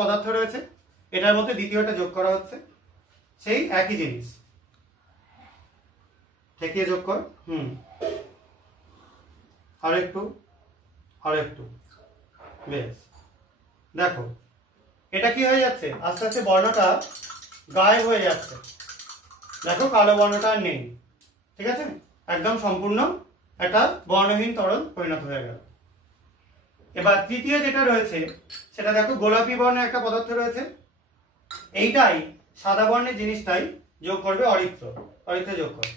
পদার্থ রয়েছে, এটার মধ্যে দ্বিতীয়টা যোগ করা হচ্ছে, সেই একই জিনিস। ঠেকিয়ে যোগ কর। আর একটু, আর একটু, বেশ। দেখো এটা কি হয়ে যাচ্ছে, আস্তে আস্তে বর্ণটা গায়েব হয়ে যাচ্ছে। দেখো কালো বর্ণটা আর নেই, ঠিক আছে, একদম সম্পূর্ণ একটা বর্ণহীন তরল পরিণত হয়ে গেল। এবার তৃতীয় যেটা রয়েছে সেটা দেখো, গোলাপি বর্ণের একটা পদার্থ রয়েছে, এইটাই সাদা বর্ণের জিনিসটাই যোগ করবে অরিত্র। অরিত্র যোগ কর,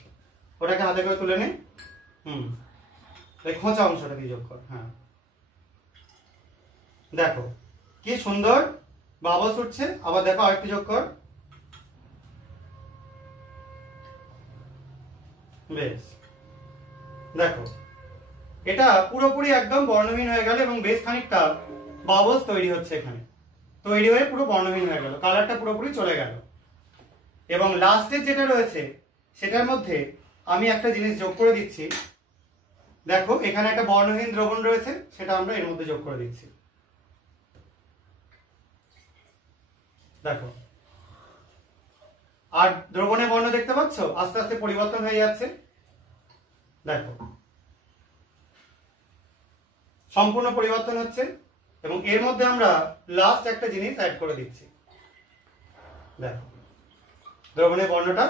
ওটাকে হাতে করে তুলে নে। এই খোঁচা অংশটা দিয়ে যোগ কর। হ্যাঁ, দেখো কি সুন্দর বাবলস উঠছে। আবার দেখো আরেকটু যোগ কর, বেশ। দেখো এটা পুরোপুরি একদম বর্ণহীন হয়ে গেল এবং বেশ খানিকটা বাবলস তৈরি হচ্ছে এখানে, তৈরি হয়ে পুরো বর্ণহীন হয়ে গেল, কালারটা পুরোপুরি চলে গেল। এবং লাস্টের যেটা রয়েছে সেটার মধ্যে আমি একটা জিনিস যোগ করে দিচ্ছি। দেখো এখানে একটা বর্ণহীন দ্রবণ রয়েছে, সেটা আমরা এর মধ্যে যোগ করে দিচ্ছি। দেখো, আর দ্রবণের বর্ণ দেখতে পাচ্ছ আস্তে আস্তে পরিবর্তন হয়ে যাচ্ছে। দেখো সম্পূর্ণ পরিবর্তন হচ্ছে এবং এর মধ্যে আমরা লাস্ট একটা জিনিস অ্যাড করে দিচ্ছি। দেখো দ্রবণের বর্ণটা